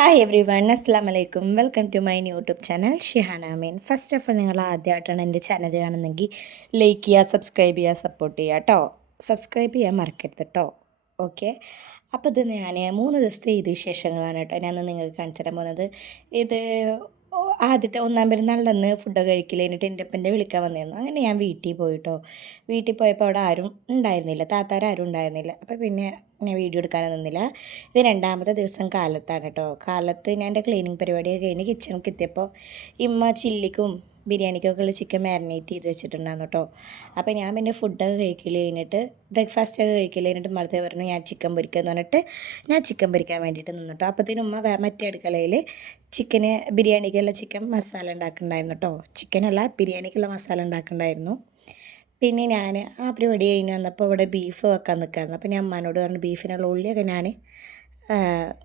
Hi every one, അസ്സാം വലൈക്കും. Welcome to my YouTube channel Shihana മീൻ. ഫസ്റ്റ് ഓഫ് ഓൾ, നിങ്ങൾ ആദ്യമായിട്ടാണ് എൻ്റെ ചാനൽ കാണുന്നെങ്കിൽ ലൈക്ക് ചെയ്യുക, സബ്സ്ക്രൈബ് ചെയ്യുക, സപ്പോർട്ട് ചെയ്യുക കേട്ടോ. സബ്സ്ക്രൈബ് ചെയ്യാൻ മറക്കരുത് കേട്ടോ. ഓക്കെ. അപ്പോൾ ഇത് ഞാൻ 3 ദിവസത്തെ ഇത് വിശേഷങ്ങളാണ് കേട്ടോ ഞാൻ നിങ്ങൾക്ക് കാണിച്ചു തരാൻ പോകുന്നത്. ഇത് ആദ്യത്തെ ഒന്നാം പെരുന്നാളിലന്ന് ഫുഡ് കഴിക്കില്ല, എന്നിട്ട് എൻ്റെ അപ്പൻ്റെ വിളിക്കാൻ വന്നിരുന്നു. അങ്ങനെ ഞാൻ വീട്ടിൽ പോയിട്ടോ. വീട്ടിൽ പോയപ്പോൾ അവിടെ ആരും ഉണ്ടായിരുന്നില്ല, താത്താരും ഉണ്ടായിരുന്നില്ല. അപ്പോൾ പിന്നെ ഞാൻ വീഡിയോ എടുക്കാനൊന്നും നിന്നില്ല. ഇത് രണ്ടാമത്തെ ദിവസം കാലത്താണ് കേട്ടോ. കാലത്ത് ഞാൻ എൻ്റെ ക്ലീനിങ് പരിപാടിയൊക്കെ കഴിഞ്ഞ് കിച്ചണിക്ക് എത്തിയപ്പോൾ ഇമ്മ ചില്ലിക്കും ബിരിയാണിക്കൊക്കെ ഉള്ള ചിക്കൻ മാരിനേറ്റ് ചെയ്ത് വെച്ചിട്ടുണ്ടായിരുന്നു കേട്ടോ. അപ്പോൾ ഞാൻ പിന്നെ ഫുഡൊക്കെ കഴിക്കൽ കഴിഞ്ഞിട്ട് ബ്രേക്ക്ഫാസ്റ്റൊക്കെ കഴിക്കൽ കഴിഞ്ഞിട്ട് മറുതെ പറഞ്ഞു ഞാൻ ചിക്കൻ പൊരിക്കാമെന്ന് പറഞ്ഞിട്ട് ഞാൻ ചിക്കൻ പൊരിക്കാൻ വേണ്ടിയിട്ട് നിന്നിട്ടോ. അപ്പോഴത്തേനും ഉമ്മ മറ്റേ അടുക്കളയിൽ ബിരിയാണിക്കുള്ള ചിക്കൻ മസാല ഉണ്ടാക്കുന്നുണ്ടായിരുന്നു കേട്ടോ. ചിക്കനല്ല, ബിരിയാണിക്കുള്ള മസാല ഉണ്ടാക്കുന്നുണ്ടായിരുന്നു. പിന്നെ ഞാൻ ആ പരിപാടി കഴിഞ്ഞ് വന്നപ്പോൾ ഇവിടെ ബീഫ് വെക്കാൻ നിൽക്കായിരുന്നു. അപ്പോൾ ഞാൻ അമ്മാനോട് പറഞ്ഞു ബീഫിനുള്ള ഉള്ളിയൊക്കെ ഞാൻ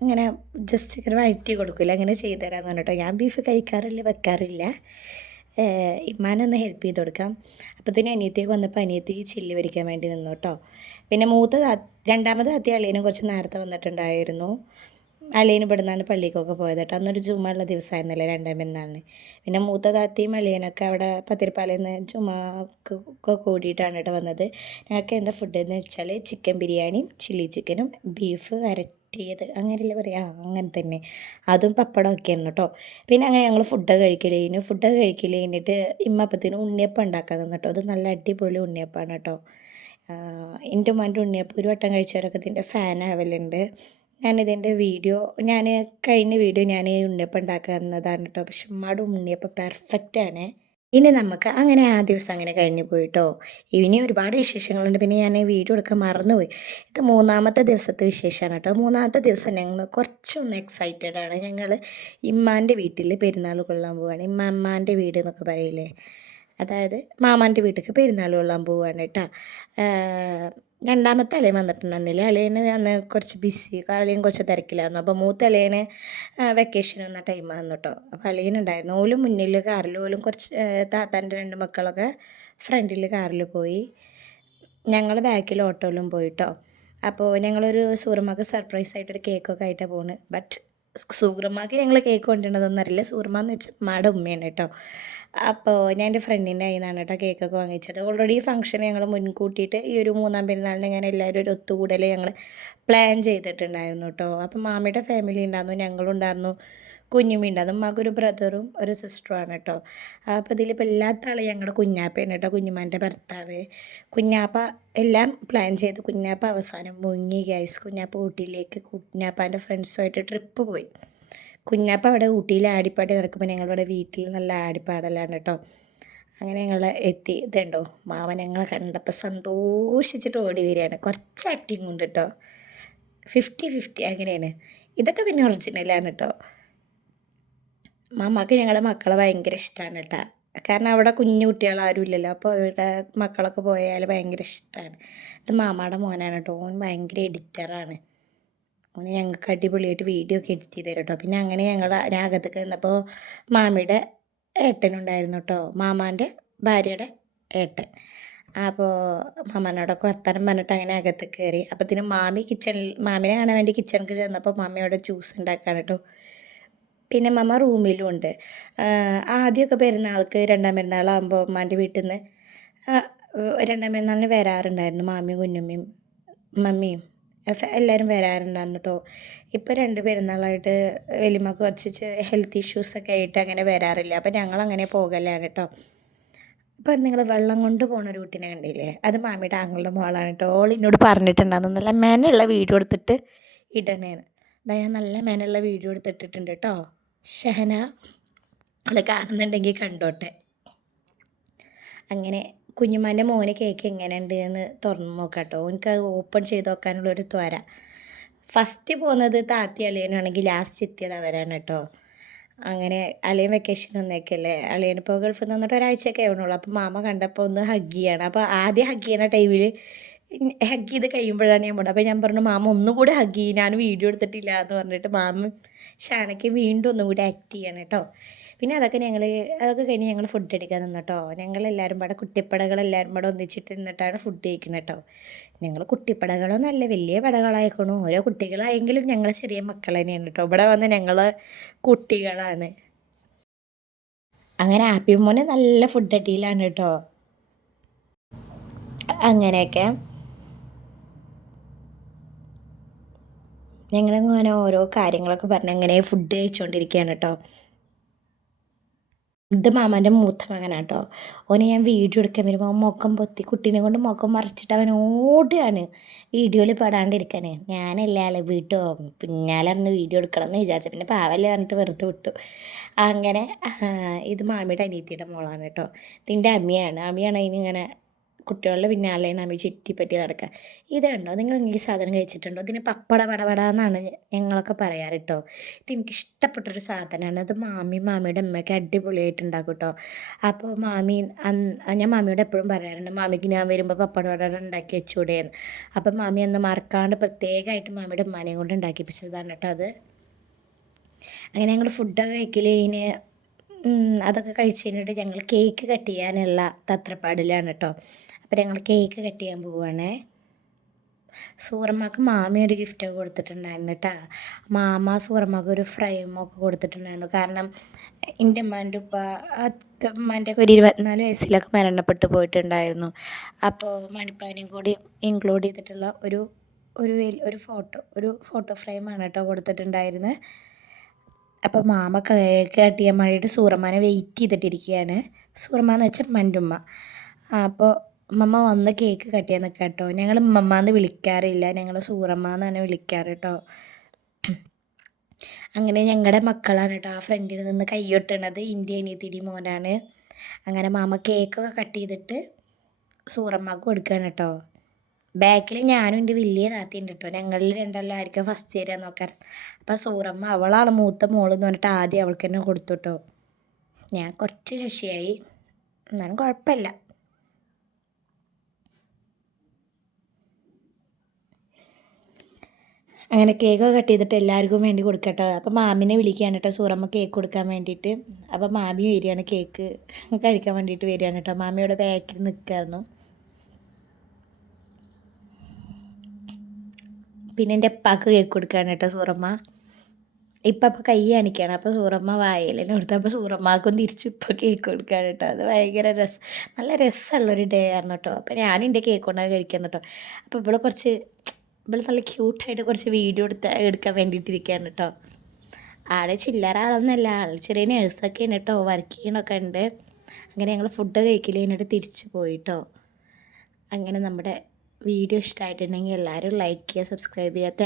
ഇങ്ങനെ ജസ്റ്റ് ഇങ്ങനെ വഴറ്റി കൊടുക്കില്ല, അങ്ങനെ ചെയ്തു തരാമെന്ന് പറഞ്ഞിട്ടോ. ഞാൻ ബീഫ് കഴിക്കാറില്ല, വെക്കാറില്ല. ഇമ്മാനൊന്ന് ഹെൽപ്പ് ചെയ്ത് കൊടുക്കാം. അപ്പോഴത്തേനും അനിയത്തിയൊക്കെ വന്നപ്പോൾ അനിയത്തിക്ക് ചില്ലി പൊരിക്കാൻ വേണ്ടി നിന്നു കേട്ടോ. പിന്നെ രണ്ടാമത് അത്തി അളിയനും കുറച്ച് നേരത്തെ വന്നിട്ടുണ്ടായിരുന്നു. അളിയന് ഇവിടെ നിന്നാണ് പള്ളിക്കൊക്കെ പോയത് കേട്ടോ. അന്നൊരു ജുമുള്ള ദിവസമായിരുന്നല്ലേ, രണ്ടാം പെരുന്നാളിന്. പിന്നെ മൂത്ത താത്തയും അളിയനൊക്കെ അവിടെ പത്തിരിപ്പാലയിൽ നിന്ന് ജുമാക്ക് കൂടിയിട്ടാണ് കേട്ടോ വന്നത്. ഞങ്ങൾക്ക് എന്താ ഫുഡ് എന്ന് വെച്ചാൽ ചിക്കൻ ബിരിയാണിയും ചില്ലി ചിക്കനും ബീഫ് വരട്ടിയത്, അങ്ങനെയല്ലേ പറയാ, അങ്ങനെ തന്നെ. അതും പപ്പടമൊക്കെ ആയിരുന്നു കേട്ടോ. പിന്നെ അങ്ങനെ ഞങ്ങൾ ഫുഡൊക്കെ കഴിക്കൽ കഴിഞ്ഞിട്ട് ഇമ്മപ്പത്തിന് ഉണ്ണിയപ്പം ഉണ്ടാക്കാൻ തന്നു കേട്ടോ. അത് നല്ല അടിപൊളി ഉണ്ണിയപ്പമാണ് കേട്ടോ. എൻ്റെ ഉമ്മാൻ്റെ ഉണ്ണിയപ്പം ഒരു വട്ടം കഴിച്ചവരൊക്കെ ഇതിൻ്റെ ഫാൻ ആവലുണ്ട്. കഴിഞ്ഞ വീഡിയോ ഞാൻ ഉണ്ണിയപ്പം ഉണ്ടാക്കുന്നതാണ് കേട്ടോ. പക്ഷെ ഉമ്മയുടെ ഉണ്ണിയപ്പം പെർഫെക്റ്റാണ്. ഇനി നമുക്ക് അങ്ങനെ ആ ദിവസം അങ്ങനെ കഴിഞ്ഞു പോയിട്ടോ. ഇനി ഒരുപാട് വിശേഷങ്ങളുണ്ട്. പിന്നെ ഞാൻ വീഡിയോ എടുക്കാൻ മറന്നുപോയി. ഇത് 3-ാമത്തെ ദിവസത്തെ വിശേഷമാണ് കേട്ടോ. 3-ാമത്തെ ദിവസം ഞങ്ങൾ കുറച്ചൊന്ന് എക്സൈറ്റഡ് ആണ്. ഞങ്ങൾ ഇമ്മാൻ്റെ വീട്ടിൽ പെരുന്നാൾ കൊള്ളാൻ പോവുകയാണ്. ഇമ്മാൻ്റെ വീട് എന്നൊക്കെ പറയില്ലേ, അതായത് മാമാൻ്റെ വീട്ടിലേക്ക് പെരുന്നാൾ കൊള്ളാൻ പോവുകയാണ് കേട്ടോ. രണ്ടാമത്തെ അളിയൻ വന്നിട്ടുണ്ടെന്നില്ല. അളിയന് അന്ന് കുറച്ച് ബിസി, അളിയൻ കുറച്ച് തിരക്കിലായിരുന്നു. അപ്പോൾ മൂത്ത അളിയന് വെക്കേഷൻ വന്ന ടൈമായിരുന്നു കേട്ടോ. അപ്പോൾ അളിയനുണ്ടായിരുന്നു. ഓലും മുന്നിൽ കാറിൽ, ഓലും കുറച്ച് താത്താൻ്റെ 2 മക്കളൊക്കെ ഫ്രണ്ടിൽ കാറിൽ പോയി, ഞങ്ങൾ ബാക്കിൽ ഓട്ടോയിലും പോയിട്ടോ. അപ്പോൾ ഞങ്ങളൊരു സൂറമ്മക്ക് സർപ്രൈസായിട്ടൊരു കേക്കൊക്കെ ആയിട്ടാണ് പോകുന്നത്. ബട്ട് സൂറമ്മക്ക് ഞങ്ങൾ കേക്ക് കൊണ്ടുവരുന്നതൊന്നും അറിയില്ല. സൂറമ്മ എന്ന് വെച്ചാൽ ഉമ്മയുടെ ഉമ്മയാണ് കേട്ടോ. അപ്പോൾ ഞാൻ എൻ്റെ ഫ്രണ്ടിൻ്റെ കയ്യിൽ നിന്നാണ് കേട്ടോ കേക്കൊക്കെ വാങ്ങിച്ചത്. ഓൾറെഡി ഫംഗ്ഷൻ ഞങ്ങൾ മുൻകൂട്ടിയിട്ട് ഈ ഒരു 3-ാം പെരുന്നാളിന് ഞാൻ എല്ലാവരും ഒരു ഒത്തുകൂടൽ ഞങ്ങൾ പ്ലാൻ ചെയ്തിട്ടുണ്ടായിരുന്നു കേട്ടോ. അപ്പം മാമിയുടെ ഫാമിലി ഉണ്ടായിരുന്നു, ഞങ്ങളുണ്ടായിരുന്നു, കുഞ്ഞുമ്മി ഉണ്ടായിരുന്നു. ഉമ്മാക്കൊരു ബ്രദറും ഒരു സിസ്റ്ററുമാണ് കേട്ടോ. അപ്പോൾ ഇതിലിപ്പോൾ എല്ലാത്ത ആൾ ഞങ്ങളുടെ കുഞ്ഞാപ്പയാണ് കേട്ടോ, കുഞ്ഞുമ്മാൻ്റെ ഭർത്താവ്. കുഞ്ഞാപ്പ എല്ലാം പ്ലാൻ ചെയ്ത് കുഞ്ഞാപ്പ അവസാനം മുങ്ങി ഗൈസ്. കുഞ്ഞാപ്പ ഊട്ടിയിലേക്ക് കുഞ്ഞാപ്പാൻ്റെ ഫ്രണ്ട്സുമായിട്ട് ട്രിപ്പ് പോയി. കുഞ്ഞാപ്പ അവിടെ ഊട്ടിയിൽ ആടിപ്പാടി നടക്കുമ്പോൾ ഞങ്ങളിവിടെ വീട്ടിൽ നല്ല ആടിപ്പാടലാണ് കേട്ടോ. അങ്ങനെ ഞങ്ങൾ എത്തി. ഇതുണ്ടോ മാവൻ ഞങ്ങളെ കണ്ടപ്പോൾ സന്തോഷിച്ചിട്ട് ഓടി വരികയാണ്. കുറച്ച് ആക്ടിങ് ഉണ്ട് കേട്ടോ, 50-50 അങ്ങനെയാണ്. ഇതൊക്കെ പിന്നെ ഒറിജിനലാണ് കേട്ടോ. മാമാക്ക് ഞങ്ങളുടെ മക്കളെ ഭയങ്കര ഇഷ്ടമാണ് കേട്ടോ. കാരണം അവിടെ കുഞ്ഞു കുട്ടികളാരും ഇല്ലല്ലോ, അപ്പോൾ അവരുടെ മക്കളൊക്കെ പോയാൽ ഭയങ്കര ഇഷ്ടമാണ്. ഇത് മാമായുടെ മോനാണ് കേട്ടോ. ഓൻ ഭയങ്കര എഡിറ്ററാണ്. ഓന് ഞങ്ങൾക്ക് അടിപൊളിയായിട്ട് വീഡിയോ ഒക്കെ എഡിറ്റ് ചെയ്ത് തരും കേട്ടോ. പിന്നെ അങ്ങനെ ഞാൻ അകത്തേക്ക് നിന്നപ്പോൾ മാമിയുടെ ഏട്ടനുണ്ടായിരുന്നു കേട്ടോ, മാമാൻ്റെ ഭാര്യയുടെ ഏട്ടൻ. അപ്പോൾ മാമനോടൊക്കെ വർത്താനം പറഞ്ഞിട്ട് അങ്ങനെ അകത്തേക്ക് കയറി. അപ്പോഴത്തേനും മാമിനെ കാണാൻ വേണ്ടി കിച്ചണിക്ക് ചെന്നപ്പോൾ മാമി അവിടെ ജ്യൂസ് ഉണ്ടാക്കുകയാണ് കേട്ടോ. പിന്നെ മാമ റൂമിലും ഉണ്ട്. ആദ്യമൊക്കെ പെരുന്നാൾക്ക് 2-ാം പെരുന്നാളാകുമ്പോൾ ഉമ്മാൻ്റെ വീട്ടിൽ നിന്ന് 2-ാം പെരുന്നാളിന് വരാറുണ്ടായിരുന്നു മാമിയും കുഞ്ഞുമ്മയും മമ്മിയും എല്ലാവരും വരാറുണ്ടായിരുന്നു കേട്ടോ. ഇപ്പോൾ 2 പെരുന്നാളായിട്ട് വലിയമ്മക്ക് കുറച്ച് ഹെൽത്ത് ഇഷ്യൂസൊക്കെ ആയിട്ട് അങ്ങനെ വരാറില്ല. അപ്പോൾ ഞങ്ങളങ്ങനെ പോകലാണ് കേട്ടോ. അപ്പോൾ നിങ്ങൾ വെള്ളം കൊണ്ട് പോകുന്ന ഒരു കുട്ടീനെ കണ്ടില്ലേ, അത് മാമിയുടെ ആങ്ങളുടെ മോളാണ് കേട്ടോ. ഓൾ എന്നോട് പറഞ്ഞിട്ടുണ്ടായിരുന്നു നല്ല മേനുള്ള വീഡിയോ എടുത്തിട്ട് ഇടണേന്ന്. അതാ ഞാൻ നല്ല മേനുള്ള വീഡിയോ എടുത്തിട്ടിട്ടുണ്ട് കേട്ടോ. ഷഹന അവൾ കാണുന്നുണ്ടെങ്കിൽ കണ്ടോട്ടെ. അങ്ങനെ കുഞ്ഞുമ്മാൻ്റെ മോന് കേക്ക് എങ്ങനെയുണ്ട് എന്ന് തുറന്ന് നോക്കാം കേട്ടോ. എനിക്ക് അത് ഓപ്പൺ ചെയ്ത് നോക്കാനുള്ളൊരു ത്വര. ഫസ്റ്റ് പോകുന്നത് താത്തി അളിയനാണെങ്കിൽ ലാസ്റ്റ് എത്തിയത് അവരാണ് കേട്ടോ. അങ്ങനെ അളിയൻ വെക്കേഷൻ വന്നേക്കല്ലേ, അളിയനിപ്പോൾ ഗൾഫിൽ നിന്ന് വന്നിട്ട് ഒരാഴ്ചയൊക്കെ ആവണുള്ളൂ. അപ്പോൾ മാമ കണ്ടപ്പോൾ ഒന്ന് ഹഗ് ചെയ്യണം. അപ്പോൾ ആദ്യം ഹഗ് ചെയ്യണ ടൈമിൽ ഹഗ് ചെയ്ത് കഴിയുമ്പോഴാണ് ഞാൻ പോണത്. അപ്പോൾ ഞാൻ പറഞ്ഞു മാമ ഒന്നുകൂടെ ഹഗ് ചെയ്യും, ഞാൻ വീഡിയോ എടുത്തിട്ടില്ല എന്ന് പറഞ്ഞിട്ട് മാമ ഷാനയ്ക്ക് വീണ്ടും ഒന്നും കൂടി ആക്ട് ചെയ്യണം കേട്ടോ. പിന്നെ അതൊക്കെ കഴിഞ്ഞ് ഞങ്ങൾ ഫുഡ് അടിക്കാൻ നിന്നു കേട്ടോ. ഞങ്ങളെല്ലാവരും പാടെ കുട്ടിപ്പടകളെല്ലാവരും പാടെ ഒന്നിച്ചിട്ട് നിന്നിട്ടാണ് ഫുഡ് കഴിക്കുന്നത് കേട്ടോ. ഞങ്ങൾ കുട്ടിപ്പടകളൊന്നല്ല, വലിയ പടകളായിക്കണു. ഓരോ കുട്ടികളായെങ്കിലും ഞങ്ങൾ ചെറിയ മക്കൾ തന്നെയാണ് കേട്ടോ. ഇവിടെ വന്ന് ഞങ്ങൾ കുട്ടികളാണ്. അങ്ങനെ ആപ്പി മോനെ നല്ല ഫുഡ് അടിയിലാണ് കേട്ടോ. അങ്ങനെയൊക്കെ ഞങ്ങളിങ്ങനെ ഓരോ കാര്യങ്ങളൊക്കെ പറഞ്ഞ് അങ്ങനെ ഫുഡ് കഴിച്ചുകൊണ്ടിരിക്കുകയാണ് കേട്ടോ. ഇത് മാമാൻ്റെ മൂത്ത മകനാണ് കേട്ടോ. ഓനെ ഞാൻ വീഡിയോ എടുക്കാൻ വരുമ്പോൾ അവൻ മുഖം പൊത്തി കുട്ടീനെ കൊണ്ട് മുഖം മറിച്ചിട്ട് അവൻ ഓടുകയാണ് വീഡിയോയിൽ പെടാണ്ടിരിക്കാൻ. ഞാനല്ലേ ആൾ വീട്ടു പിന്നാലെ ഇറന്ന് വീഡിയോ എടുക്കണം എന്ന് വിചാരിച്ചു. പിന്നെ പാവല്ലേ പറഞ്ഞിട്ട് വെറുതെ വിട്ടു. അങ്ങനെ ഇത് മാമിയുടെ അനിയത്തിയുടെ മോളാണ് കേട്ടോ. ഇതിൻ്റെ അമ്മിയാണ് അതിനിങ്ങനെ കുട്ടികളുടെ പിന്നാലെയാണ് അമ്മ ചുറ്റിപ്പറ്റി നടക്കുക. ഇത് കണ്ടോ, നിങ്ങൾ ഈ സാധനം കഴിച്ചിട്ടുണ്ടോ? ഇതിന് പപ്പട പടപട എന്നാണ് ഞങ്ങളൊക്കെ പറയാറ് കേട്ടോ. ഇത് എനിക്കിഷ്ടപ്പെട്ടൊരു സാധനമാണ്. അത് മാമിയുടെ അമ്മയൊക്കെ അടിപൊളിയായിട്ട് ഉണ്ടാക്കും കേട്ടോ. അപ്പോൾ ഞാൻ മാമിയോട് എപ്പോഴും പറയാറുണ്ട്, മാമിക്ക് ഞാൻ വരുമ്പോൾ പപ്പട പട ഉണ്ടാക്കി വെച്ചൂടേന്ന്. അപ്പം മാമി അന്ന് മറക്കാണ്ട് പ്രത്യേകമായിട്ട് മാമിയുടെ ഉമ്മാനെയും കൊണ്ട് ഉണ്ടാക്കിപ്പിച്ചതാണ് കേട്ടോ അത്. അങ്ങനെ ഞങ്ങൾ ഫുഡൊക്കെ കഴിക്കലിന് അതൊക്കെ കഴിച്ച് കഴിഞ്ഞിട്ട് ഞങ്ങൾ കേക്ക് കട്ട് ചെയ്യാനുള്ള തത്രപ്പാടിലാണ് കേട്ടോ. അപ്പോൾ ഞങ്ങൾ കേക്ക് കട്ട് ചെയ്യാൻ പോവുകയാണേ. സൂറമ്മക്ക് മാമി ഒരു ഗിഫ്റ്റൊക്കെ കൊടുത്തിട്ടുണ്ടായിരുന്നു കേട്ടോ. മാമ സൂറമ്മക്ക് ഒരു ഫ്രെയിമൊക്കെ കൊടുത്തിട്ടുണ്ടായിരുന്നു. കാരണം എൻ്റെ ഉമ്മാൻ്റെ ഒരു 24 വയസ്സിലൊക്കെ മരണപ്പെട്ടു പോയിട്ടുണ്ടായിരുന്നു. അപ്പോൾ മണിപ്പാനെയും കൂടി ഇൻക്ലൂഡ് ചെയ്തിട്ടുള്ള ഒരു ഫോട്ടോ ഫ്രെയിമാണ് കേട്ടോ കൊടുത്തിട്ടുണ്ടായിരുന്നത്. അപ്പോൾ മാമ കേക്ക് കട്ട് ചെയ്യാൻ വേണ്ടിയിട്ട് സൂറമ്മാനെ വെയിറ്റ് ചെയ്തിട്ടിരിക്കുകയാണ്. സൂറമ്മ എന്ന് വെച്ചാൽ മൻ്റുമ്മ. അപ്പോൾ മമ്മ വന്ന് കേക്ക് കട്ട് ചെയ്യാൻ നിൽക്കുക കേട്ടോ. ഞങ്ങൾ മമ്മാന്ന് വിളിക്കാറില്ല, ഞങ്ങൾ സൂറമ്മ എന്നാണ് വിളിക്കാറ് കേട്ടോ. അങ്ങനെ ഞങ്ങളുടെ മക്കളാണ് കേട്ടോ ആ ഫ്രണ്ടിൽ നിന്ന് കൈയൊട്ടണത്. ഇന്ത്യ അനിയത്തിയുടെ മോനാണ്. അങ്ങനെ മാമ കേക്കൊക്കെ കട്ട് ചെയ്തിട്ട് സൂറമ്മക്ക് കൊടുക്കുകയാണ് കേട്ടോ. ബാക്കിൽ ഞാനും എൻ്റെ വലിയ താത്തയുണ്ട് കേട്ടോ. ഞങ്ങളിൽ രണ്ടാളും ആയിരിക്കും ഫസ്റ്റ് തരാൻ നോക്കാൻ. അപ്പോൾ സൂറമ്മ അവളാണ് മൂത്ത മോളെന്ന് പറഞ്ഞിട്ട് ആദ്യം അവൾക്ക് തന്നെ കൊടുത്തു കേട്ടോ. ഞാൻ കുറച്ച് ശശിയായി, എന്നാലും കുഴപ്പമില്ല. അങ്ങനെ കേക്കൊക്കെ കട്ട് ചെയ്തിട്ട് എല്ലാവർക്കും വേണ്ടി കൊടുക്കട്ടോ. അപ്പോൾ മാമിനെ വിളിക്കുകയാണ് കേട്ടോ സൂറമ്മ കേക്ക് കൊടുക്കാൻ വേണ്ടിയിട്ട്. അപ്പോൾ മാമി വരികയാണ് കേക്ക് കഴിക്കാൻ വേണ്ടിയിട്ട് വരികയാണ് കേട്ടോ. മാമിയുടെ ബാക്കിൽ നിൽക്കായിരുന്നു. പിന്നെ എൻ്റെ അപ്പാക്ക് കേക്ക് കൊടുക്കുകയാണ് കേട്ടോ സൂറമ്മ. ഇപ്പം അപ്പോൾ കൈ കാണിക്കുകയാണ്. അപ്പോൾ സൂറമ്മ വായലിനെ കൊടുത്തു. അപ്പോൾ സൂറമ്മക്കും തിരിച്ച് ഇപ്പോൾ കേക്ക് കൊടുക്കുകയാണ് കേട്ടോ. അത് ഭയങ്കര നല്ല രസമുള്ളൊരു ഡേ ആയിരുന്നു കേട്ടോ. അപ്പോൾ ഞാനും എൻ്റെ കേക്ക് കൊണ്ടാണ് കഴിക്കാൻ കേട്ടോ. അപ്പോൾ ഇവിടെ നല്ല ക്യൂട്ടായിട്ട് കുറച്ച് വീഡിയോ എടുക്കാൻ വേണ്ടിയിട്ടിരിക്കുകയാണ് കേട്ടോ. ആൾ ചില്ലറ ആളൊന്നുമല്ല, ആൾ ചെറിയ നേഴ്സൊക്കെയാണ് കേട്ടോ, വർക്ക് ചെയ്യണമൊക്കെ ഉണ്ട്. അങ്ങനെ ഞങ്ങൾ ഫുഡ് കഴിക്കൽ കഴിഞ്ഞിട്ട് തിരിച്ച് പോയിട്ടോ. അങ്ങനെ നമ്മുടെ വീഡിയോ ഇഷ്ടമായിട്ടുണ്ടെങ്കിൽ എല്ലാവരും ലൈക്ക് ചെയ്യുക, സബ്സ്ക്രൈബ് ചെയ്യുക.